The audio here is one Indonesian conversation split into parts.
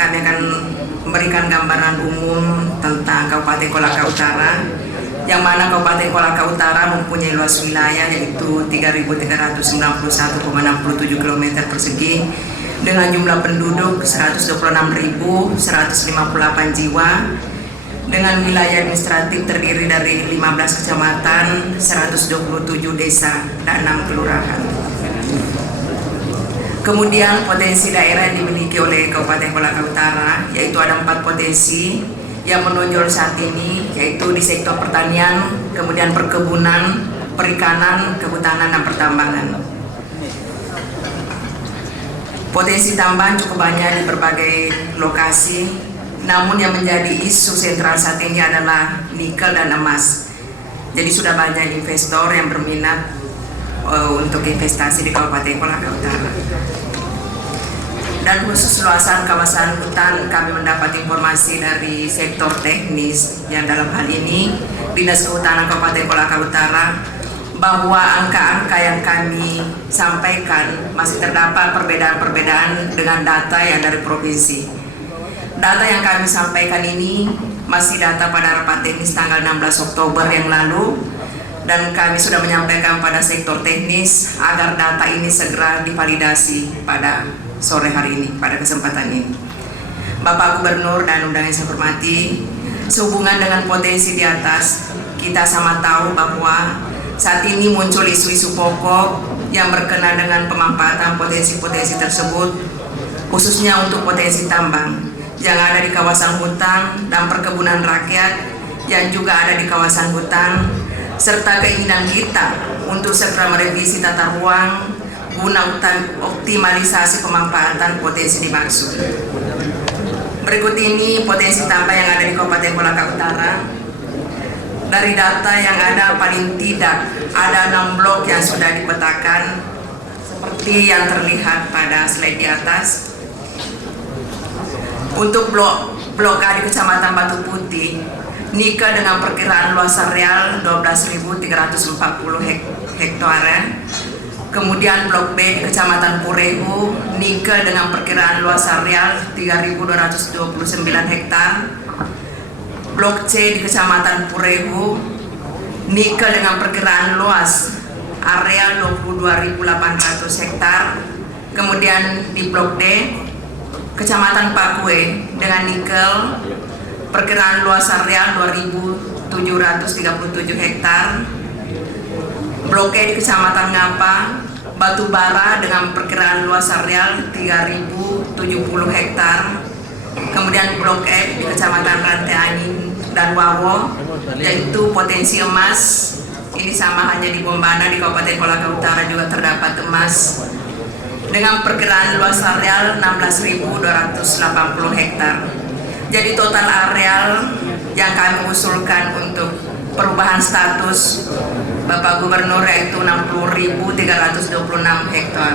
kami akan memberikan gambaran umum tentang Kabupaten Kolaka Utara, yang mana Kabupaten Kolaka Utara mempunyai luas wilayah yaitu 3.391,67 km persegi dengan jumlah penduduk 126.158 jiwa, dengan wilayah administratif terdiri dari 15 kecamatan, 127 desa, dan 6 kelurahan. Kemudian potensi daerah yang dimiliki oleh Kabupaten Kolaka Utara yaitu ada 4 potensi yang menonjol saat ini, yaitu di sektor pertanian, kemudian perkebunan, perikanan, kehutanan, dan pertambangan. Potensi tambahan cukup banyak di berbagai lokasi, namun yang menjadi isu sentral saat ini adalah nikel dan emas. Jadi sudah banyak investor yang berminat untuk investasi di Kabupaten Kolaka Utara. Dan khusus luasan kawasan hutan, kami mendapat informasi dari sektor teknis yang dalam hal ini Dinas Kehutanan Kabupaten Kolaka Utara, bahwa angka-angka yang kami sampaikan masih terdapat perbedaan-perbedaan dengan data yang dari provinsi. Data yang kami sampaikan ini masih data pada rapat teknis tanggal 16 Oktober yang lalu, dan kami sudah menyampaikan pada sektor teknis agar data ini segera divalidasi pada sore hari ini, pada kesempatan ini. Bapak Gubernur dan undangan yang saya hormati, sehubungan dengan potensi di atas, kita sama tahu bahwa saat ini muncul isu-isu pokok yang berkenaan dengan pemanfaatan potensi-potensi tersebut, khususnya untuk potensi tambang yang ada di kawasan hutan dan perkebunan rakyat yang juga ada di kawasan hutan, serta keinginan kita untuk segera merevisi tata ruang guna optimalisasi pemanfaatan potensi dimaksud. Berikut ini potensi tambang yang ada di Kabupaten Kolaka Utara. Dari data yang ada, paling tidak ada 6 blok yang sudah dipetakan seperti yang terlihat pada slide di atas. Untuk blok A di Kecamatan Batu Putih, nikel dengan perkiraan luas areal 12.340 hektare. Kemudian blok B di Kecamatan Purehu, nikel dengan perkiraan luas areal 3.229 hektar. Blok C di Kecamatan Purehu, nikel dengan perkiraan luas areal 22.800 hektar. Kemudian di blok D, Kecamatan Pakue dengan nikel perkiraan luas areal 2.737 hektar. Blok E di Kecamatan Ngapa, batu bara dengan perkiraan luas areal 3.070 hektar. Kemudian blok F di Kecamatan Rantai Angin dan Wawo, yaitu potensi emas. Ini sama hanya di Bombana, di Kabupaten Kolaka Utara juga terdapat emas dengan perkiraan luas areal 16.280 hektar. Jadi total areal yang kami usulkan untuk perubahan status Bapak Gubernur yaitu 60.326 hektar.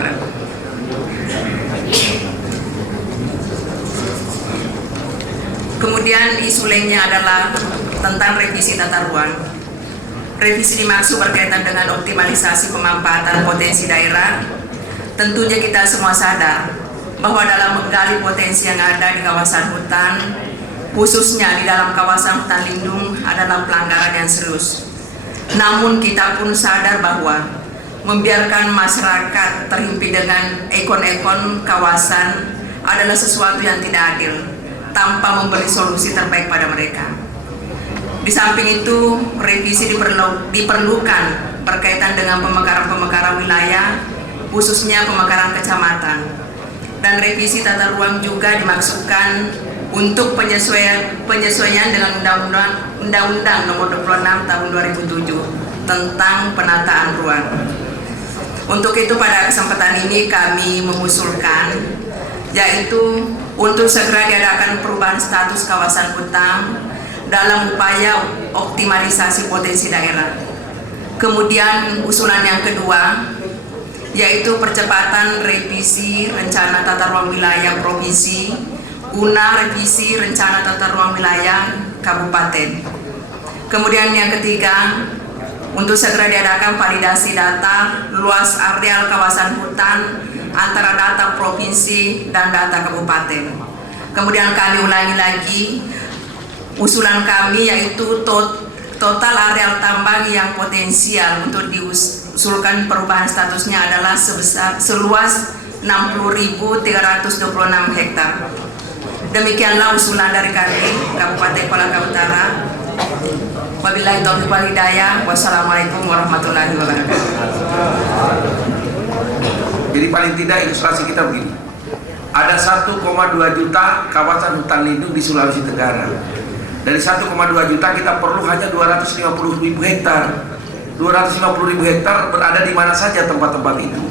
Kemudian isu lainnya adalah tentang revisi tata ruang. Revisi dimaksud berkaitan dengan optimalisasi pemanfaatan potensi daerah. Tentunya kita semua sadar bahwa dalam menggali potensi yang ada di kawasan hutan, khususnya di dalam kawasan hutan lindung, adalah pelanggaran yang serius. Namun kita pun sadar bahwa membiarkan masyarakat terhimpit dengan ekon-ekon kawasan adalah sesuatu yang tidak adil, tanpa memberi solusi terbaik pada mereka. Di samping itu, revisi diperlukan berkaitan dengan pemekaran-pemekaran wilayah, khususnya pemekaran kecamatan. Dan revisi tata ruang juga dimaksudkan untuk penyesuaian dengan Undang-Undang Nomor 26 Tahun 2007 tentang penataan ruang. Untuk itu pada kesempatan ini kami mengusulkan yaitu untuk segera diadakan perubahan status kawasan hutan dalam upaya optimalisasi potensi daerah. Kemudian usulan yang kedua yaitu percepatan revisi rencana tata ruang wilayah provinsi guna revisi rencana tata ruang wilayah kabupaten. Kemudian yang ketiga, untuk segera diadakan validasi data luas areal kawasan hutan antara data provinsi dan data kabupaten. Kemudian kami ulangi lagi usulan kami, yaitu total areal tambang yang potensial untuk diusulkan perubahan statusnya adalah seluas 60.326 hektar. Demikianlah usulan dari kami Kabupaten Kolaka Utara. Wabillahi taufiq wal hidayah. Wassalamualaikum warahmatullahi wabarakatuh. Jadi paling tidak ilustrasi kita begini. Ada 1,2 juta kawasan hutan lindung di Sulawesi Tenggara. Dari 1,2 juta kita perlu hanya 250.000 hektar. 250.000 hektar berada di mana saja tempat-tempat itu.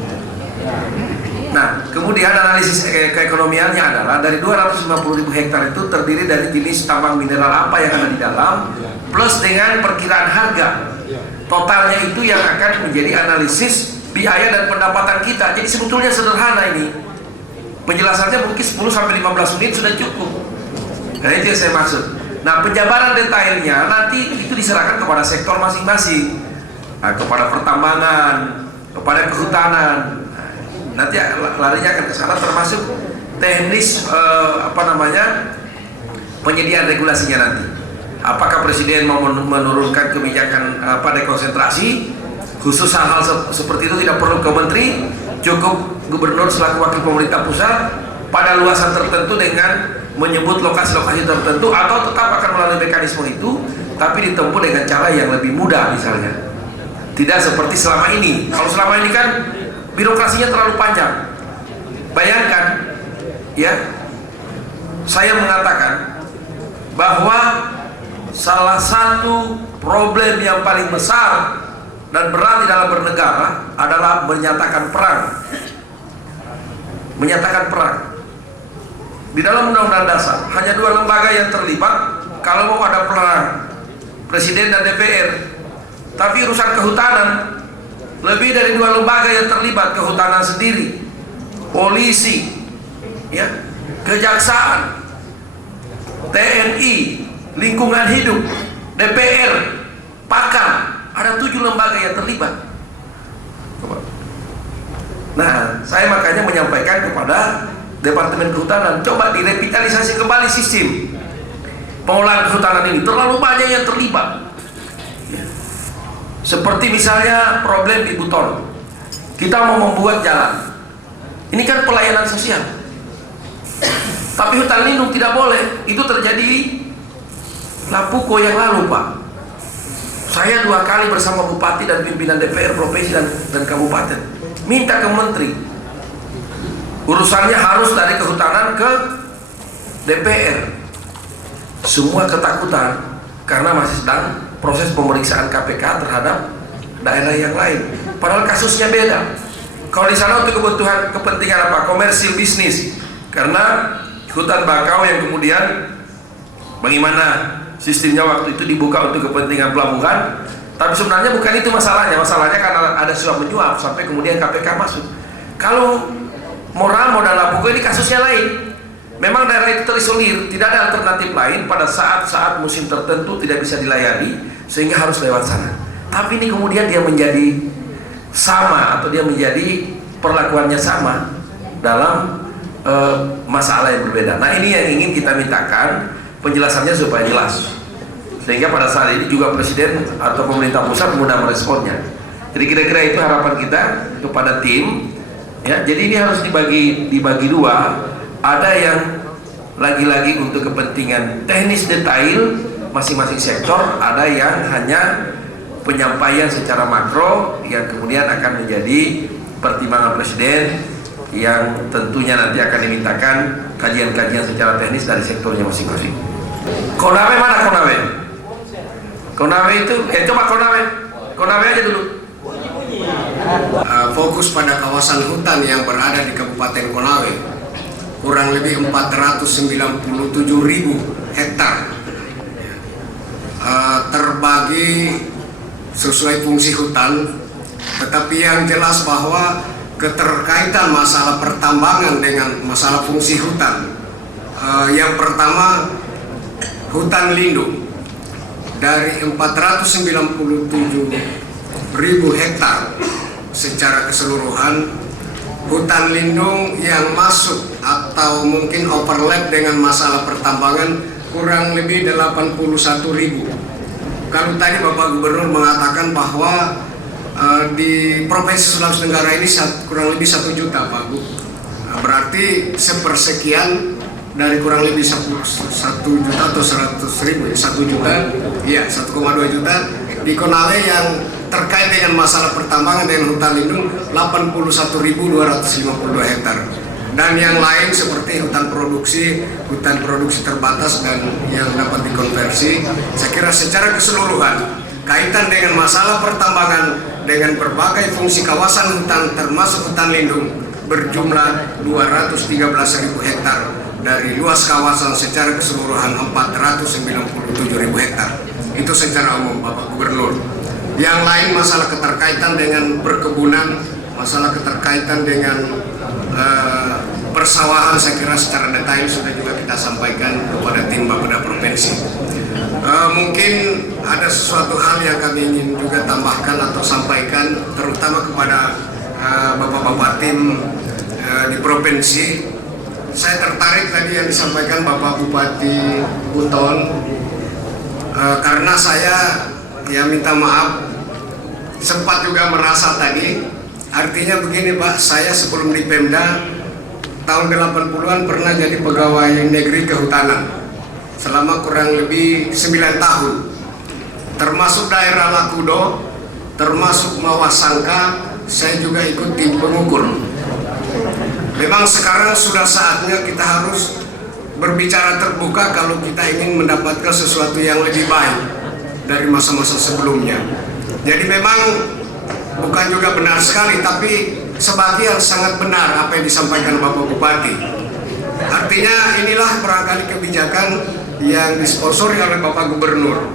Nah, kemudian analisis keekonomiannya adalah dari 250.000 hektar itu terdiri dari jenis tambang mineral apa yang ada di dalam, plus dengan perkiraan harga. Totalnya itu yang akan menjadi analisis biaya dan pendapatan kita. Jadi sebetulnya sederhana ini. Penjelasannya mungkin 10-15 menit sudah cukup. Nah, itu yang saya maksud. Nah, penjabaran detailnya nanti itu diserahkan kepada sektor masing-masing. Nah, kepada pertambangan, kepada kehutanan. Nanti larinya akan ke sana, termasuk teknis penyediaan regulasinya nanti. Apakah Presiden mau menurunkan kebijakan dekonsentrasi khusus hal-hal seperti itu, tidak perlu ke Menteri, cukup Gubernur selaku wakil pemerintah pusat pada luasan tertentu dengan menyebut lokasi-lokasi tertentu, atau tetap akan melalui mekanisme itu tapi ditempuh dengan cara yang lebih mudah misalnya. Tidak seperti selama ini. Kalau selama ini kan birokrasinya terlalu panjang. Bayangkan, ya, saya mengatakan bahwa salah satu problem yang paling besar dan berat di dalam bernegara adalah menyatakan perang. Menyatakan perang. Di dalam Undang-Undang Dasar hanya 2 lembaga yang terlibat kalau mau ada perang, Presiden dan DPR. Tapi urusan kehutanan lebih dari 2 lembaga yang terlibat, kehutanan sendiri, polisi, ya, kejaksaan, TNI, lingkungan hidup, DPR, pakar, ada 7 lembaga yang terlibat. Nah, saya makanya menyampaikan kepada Departemen Kehutanan, coba direvitalisasi kembali sistem pengolahan kehutanan ini. Terlalu banyak yang terlibat. Seperti misalnya problem di Buton, kita mau membuat jalan, ini kan pelayanan sosial, tapi hutan lindung tidak boleh. Itu terjadi Lapuko yang lalu, Pak. Saya 2 kali bersama Bupati dan pimpinan DPR provinsi dan kabupaten minta ke Menteri, urusannya harus dari kehutanan ke DPR. Semua ketakutan karena masih sedang proses pemeriksaan KPK terhadap daerah yang lain. Padahal kasusnya beda. Kalau di sana untuk kepentingan apa? Komersil bisnis. Karena hutan bakau yang kemudian bagaimana sistemnya waktu itu dibuka untuk kepentingan pelabuhan. Tapi sebenarnya bukan itu masalahnya. Masalahnya karena ada suap menyuap sampai kemudian KPK masuk. Kalau Moramo dan Lapuko ini kasusnya lain. Memang daerah itu terisolir, tidak ada alternatif lain pada saat-saat musim tertentu tidak bisa dilayani, sehingga harus lewat sana. Tapi ini kemudian dia menjadi sama, atau dia menjadi perlakuannya sama dalam masalah yang berbeda. Nah, ini yang ingin kita mintakan penjelasannya supaya jelas, sehingga pada saat ini juga Presiden atau pemerintah pusat mudah meresponnya. Jadi kira-kira itu harapan kita kepada tim, ya. Jadi ini harus dibagi 2. Ada yang lagi-lagi untuk kepentingan teknis detail masing-masing sektor, ada yang hanya penyampaian secara makro yang kemudian akan menjadi pertimbangan Presiden, yang tentunya nanti akan dimintakan kajian-kajian secara teknis dari sektornya masing-masing. Konawe mana Konawe? Konawe itu, coba Konawe aja dulu. Fokus pada kawasan hutan yang berada di Kabupaten Konawe, kurang lebih 497.000 hektar, terbagi sesuai fungsi hutan. Tetapi yang jelas bahwa keterkaitan masalah pertambangan dengan masalah fungsi hutan, yang pertama hutan lindung dari 497.000 hektar secara keseluruhan, hutan lindung yang masuk atau mungkin overlap dengan masalah pertambangan kurang lebih 81.000. Kalau tadi Bapak Gubernur mengatakan bahwa di Provinsi Sulawesi Tenggara ini kurang lebih 1 juta, Pak Bu. Berarti sepersekian dari kurang lebih 1 juta atau 100.000, 1 juta, iya 1,2 juta di Konawe yang terkait dengan masalah pertambangan dan hutan lindung 81.252 hektar. Dan yang lain seperti hutan produksi terbatas dan yang dapat dikonversi. Saya kira secara keseluruhan kaitan dengan masalah pertambangan dengan berbagai fungsi kawasan hutan termasuk hutan lindung berjumlah 213.000 hektar dari luas kawasan secara keseluruhan 497.000 hektar. Itu secara umum Bapak Gubernur. Yang lain masalah keterkaitan dengan perkebunan, masalah keterkaitan dengan persawahan, saya kira secara detail sudah juga kita sampaikan kepada tim Bapeda Provinsi. Mungkin ada sesuatu hal yang kami ingin juga tambahkan atau sampaikan, terutama kepada bapak-bapak tim di provinsi. Saya tertarik tadi yang disampaikan Bapak Bupati Buton, karena saya minta maaf sempat juga merasa tadi. Artinya begini Pak, saya sebelum di Pemda tahun 80-an pernah jadi pegawai negeri kehutanan selama kurang lebih 9 tahun, termasuk daerah Lakudo, termasuk Mawasangka, saya juga ikut tim pengukur. Memang sekarang sudah saatnya kita harus berbicara terbuka kalau kita ingin mendapatkan sesuatu yang lebih baik dari masa-masa sebelumnya. Jadi memang bukan juga benar sekali, tapi sebagian sangat benar apa yang disampaikan Bapak Bupati. Artinya inilah barangkali kebijakan yang disponsori oleh Bapak Gubernur.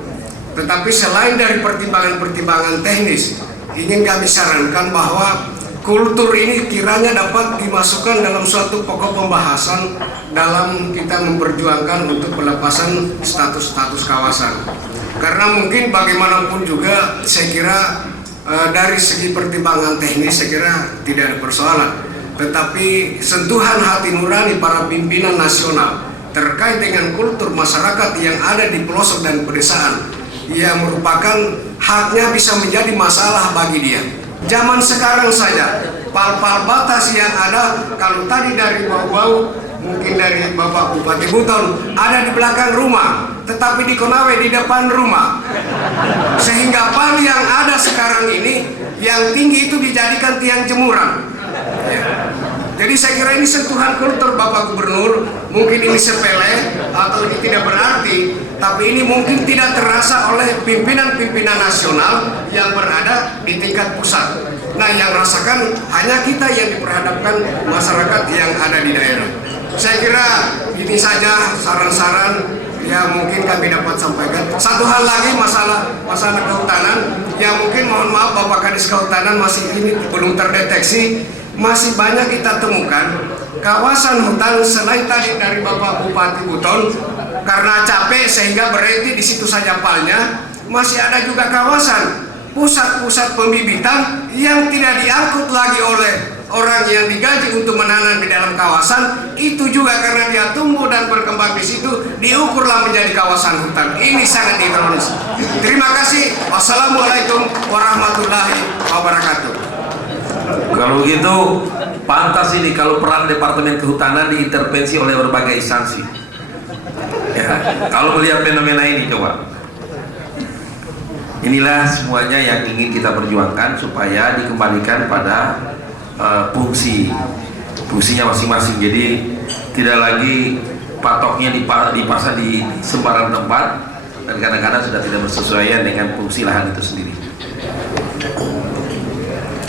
Tetapi selain dari pertimbangan-pertimbangan teknis, ingin kami sarankan bahwa kultur ini kiranya dapat dimasukkan dalam suatu pokok pembahasan dalam kita memperjuangkan untuk pelepasan status kawasan. Karena mungkin bagaimanapun juga saya kira dari segi pertimbangan teknis saya kira tidak ada persoalan. Tetapi sentuhan hati nurani para pimpinan nasional terkait dengan kultur masyarakat yang ada di pelosok dan pedesaan yang merupakan haknya bisa menjadi masalah bagi dia. Zaman sekarang saja pal-pal batas yang ada, kalau tadi dari bau-bau mungkin dari Bapak Bupati Buton ada di belakang rumah, tetapi di Konawe di depan rumah, sehingga pal yang ada sekarang ini yang tinggi itu dijadikan tiang jemuran ya. Jadi saya kira ini sentuhan kultur Bapak Gubernur, mungkin ini sepele atau ini tidak berarti, tapi ini mungkin tidak terasa oleh pimpinan-pimpinan nasional yang berada di tingkat pusat. Nah, yang rasakan hanya kita yang diperhadapkan masyarakat yang ada di daerah. Saya kira ini saja saran-saran yang mungkin kami dapat sampaikan. Satu hal lagi masalah kehutanan, yang mungkin mohon maaf Bapak Kadis Kehutanan masih ini belum terdeteksi. Masih banyak kita temukan kawasan hutan selain tadi dari Bapak Bupati Buton karena capek sehingga berhenti di situ saja palnya. Masih ada juga kawasan pusat-pusat pembibitan yang tidak diangkut lagi oleh orang yang digaji untuk menanam di dalam kawasan. Itu juga karena dia tumbuh dan berkembang di situ diukurlah menjadi kawasan hutan. Ini sangat ditoleransi. Terima kasih. Wassalamualaikum warahmatullahi wabarakatuh. Kalau gitu pantas ini kalau peran Departemen Kehutanan diintervensi oleh berbagai instansi. Ya, kalau melihat fenomena ini coba. Inilah semuanya yang ingin kita perjuangkan supaya dikembalikan pada fungsinya masing-masing. Jadi tidak lagi patoknya dipasang di sembarang tempat dan kadang-kadang sudah tidak bersesuaian dengan fungsi lahan itu sendiri.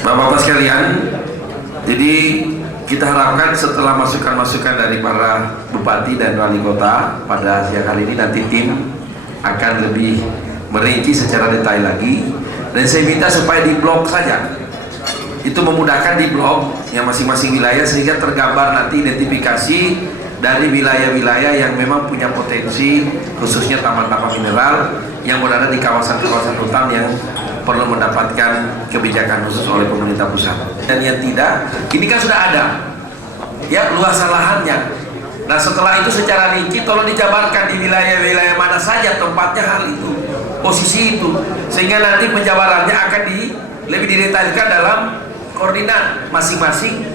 Bapak-bapak sekalian, jadi kita harapkan setelah masukan-masukan dari para bupati dan wali kota pada siang kali ini nanti tim akan lebih merinci secara detail lagi, dan saya minta supaya di blok saja, itu memudahkan di blok yang masing-masing wilayah sehingga tergambar nanti identifikasi dari wilayah-wilayah yang memang punya potensi khususnya taman-taman mineral yang berada di kawasan-kawasan hutan yang perlu mendapatkan kebijakan khusus oleh pemerintah pusat. Dan yang tidak, ini kan sudah ada ya luasan lahannya. Nah setelah itu secara rinci tolong dijabarkan di wilayah-wilayah mana saja tempatnya hal itu, posisi itu, sehingga nanti penjabarannya akan lebih didetailkan dalam koordinat masing-masing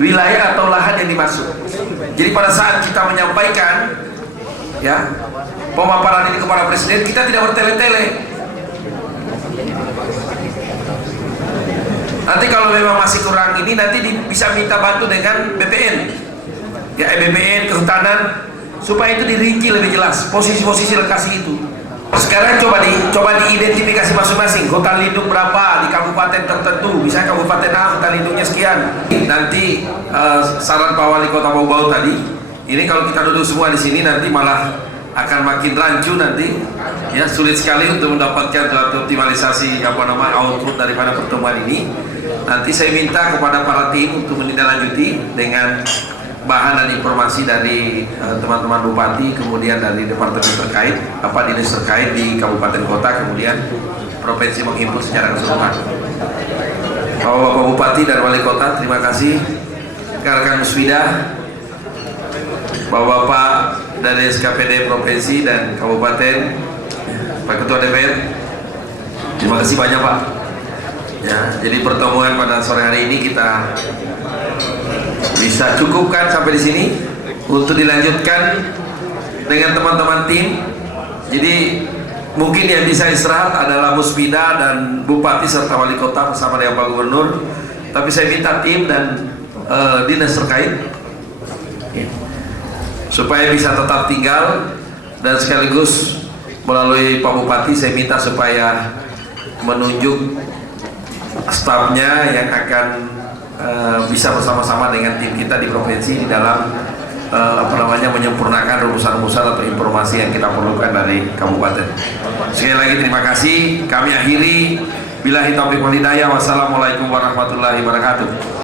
wilayah atau lahan yang dimaksud. Jadi pada saat kita menyampaikan ya pemaparan ini kepada Presiden, kita tidak bertele-tele. Nanti kalau memang masih kurang ini, nanti bisa minta bantu dengan BPN ya, BPN kehutanan, supaya itu dirinci lebih jelas posisi-posisi lokasi itu. Sekarang coba diidentifikasi masing-masing hutan lindung berapa di kabupaten tertentu, misalnya kabupaten A hutan lindungnya sekian. Nanti saran Pak Wali Kota Bau-Bau tadi, ini kalau kita duduk semua di sini nanti malah akan makin rancu nanti ya, sulit sekali untuk mendapatkan suatu optimalisasi output daripada pertemuan ini. Nanti saya minta kepada para tim untuk menindaklanjuti dengan bahan dan informasi dari teman-teman bupati, kemudian dari departemen terkait, dinas terkait di kabupaten kota, kemudian provinsi menghimpun secara keseluruhan. Bapak Bupati dan Wali Kota, terima kasih. Rekan Musbidah, Bapak-bapak dari SKPD provinsi dan kabupaten, Pak Ketua DPR, terima kasih banyak Pak. Ya, jadi pertemuan pada sore hari ini kita bisa cukupkan sampai di sini untuk dilanjutkan dengan teman-teman tim. Jadi mungkin yang bisa istirahat adalah Musbida dan Bupati serta Wali Kota bersama dengan Pak Gubernur. Tapi saya minta tim dan dinas terkait supaya bisa tetap tinggal, dan sekaligus melalui Pak Bupati saya minta supaya menunjuk stafnya yang akan bisa bersama-sama dengan tim kita di provinsi di dalam menyempurnakan rumusan-rumusan atau informasi yang kita perlukan dari kabupaten. Sekali lagi terima kasih. Kami akhiri, billahi taufiq wal hidayah. Wassalamualaikum warahmatullahi wabarakatuh.